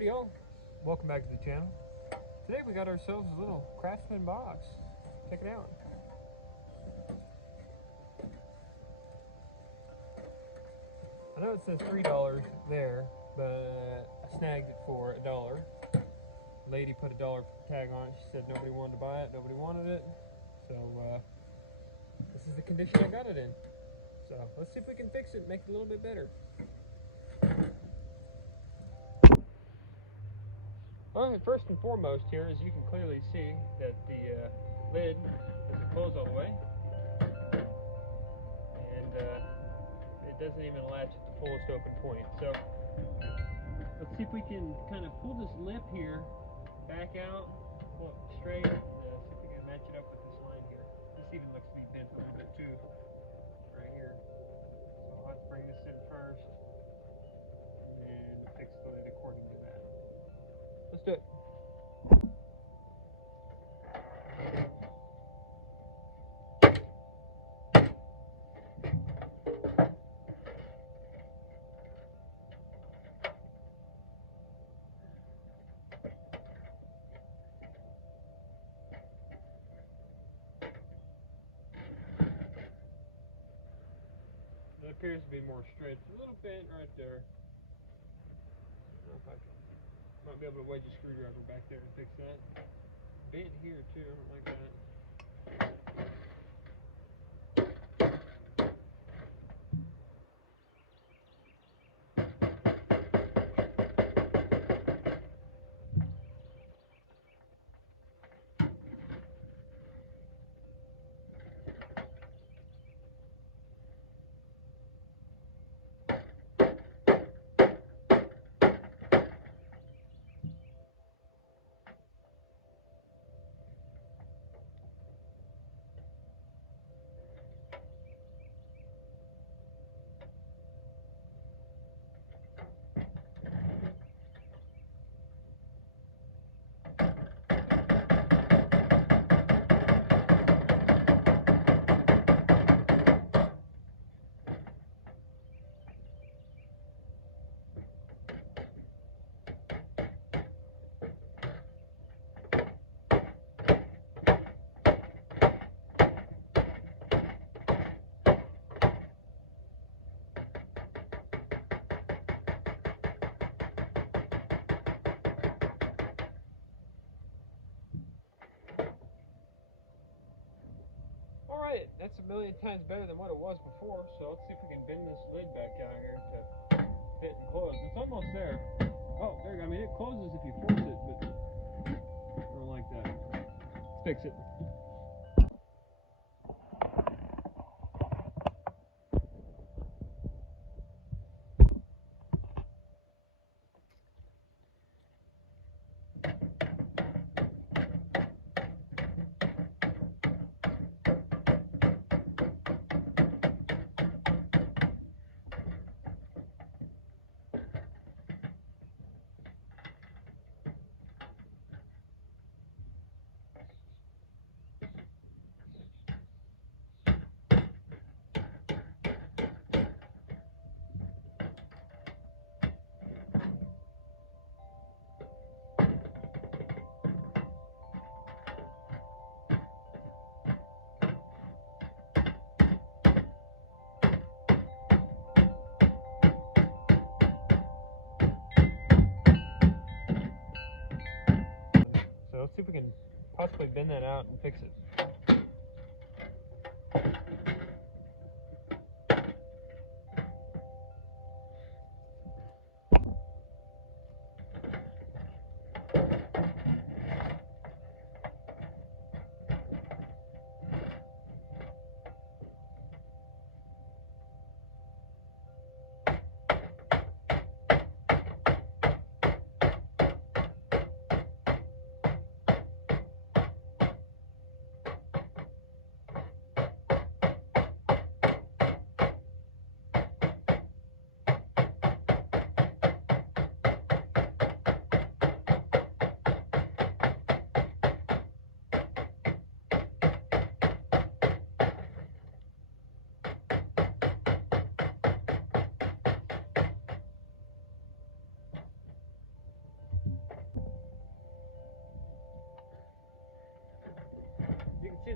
Howdy y'all, welcome back to the channel. Today we got ourselves a little craftsman box. Check it out. I know it says $3 there, but I snagged it for $1. Lady put $1 tag on it. She said nobody wanted to buy it, nobody wanted it. So this is the condition I got it in. So let's see if we can fix it and make it a little bit better. Alright, first and foremost here, as you can clearly see, that the lid doesn't close all the way. And it doesn't even latch at the fullest open point. So let's see if we can kind of pull this lip here back out, pull it straight, see if we can match it up with this line here. This even looks to be bent a little bit too, right here. So I'll have to bring this in first and fix the lid according to that. Let's do it. It appears to be more straight. It's a little bent right there. I don't know if I can. Might be able to wedge a screwdriver back there and fix that. Bent here too, I don't like that. Alright, that's a million times better than what it was before, so let's see if we can bend this lid back out here to fit and close. It's almost there. Oh, there you go. I mean, it closes if you force it, but I don't like that. Let's fix it. So let's see if we can possibly bend that out and fix it.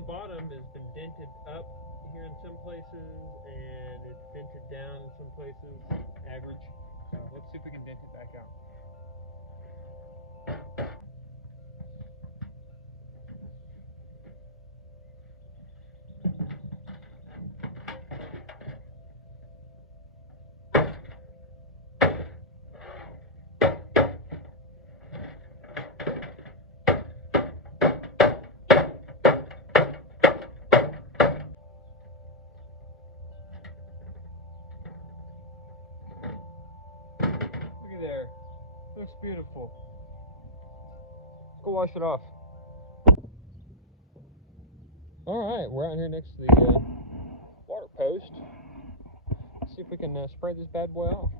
the bottom has been dented up here in some places, and it's dented down in some places, average. So let's see if we can dent it back out. Look at there. Looks beautiful. Let's go wash it off. Alright, we're out here next to the water post. Let's see if we can spray this bad boy off.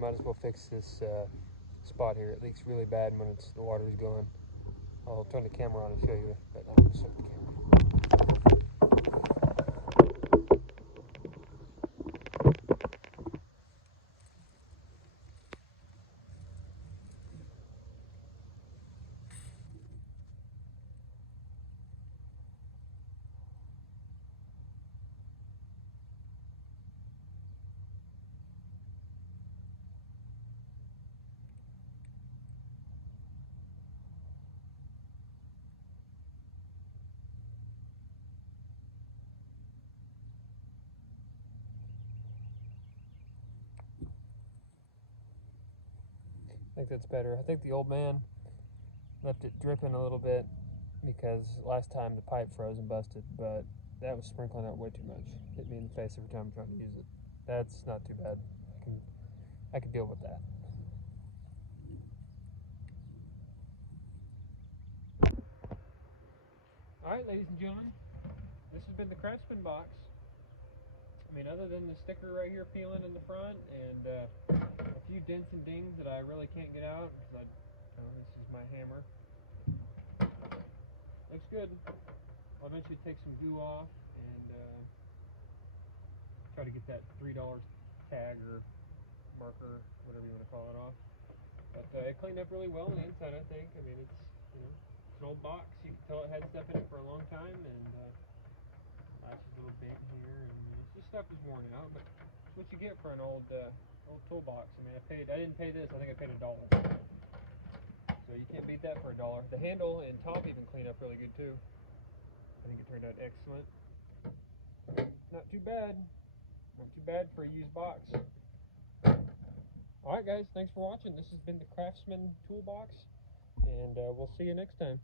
Might as well fix this spot here. It leaks really bad when the water's going. I'll turn the camera on and show you, but I'm going to shut the camera. I think that's better. I think the old man left it dripping a little bit because last time the pipe froze and busted, but that was sprinkling out way too much. Hit me in the face every time I'm trying to use it. That's not too bad. I can deal with that. Alright, ladies and gentlemen, this has been the Craftsman box. I mean, other than the sticker right here peeling in the front and a few dents and dings that I really can't get out because this is my hammer. looks good. I'll eventually take some goo off and try to get that $3 tag or marker, whatever you want to call it, off. But it cleaned up really well on the inside, I think. I mean, it's, you know, it's an old box. You can tell it had stuff in it for a long time, and latches a little bent here, and this stuff is worn out, but it's what you get for an old toolbox. I mean, I didn't pay this. I think I paid $1. So you can't beat that for $1. The handle and top even clean up really good too. I think it turned out excellent. Not too bad. Not too bad for a used box. Alright guys, thanks for watching. This has been the Craftsman Toolbox, and we'll see you next time.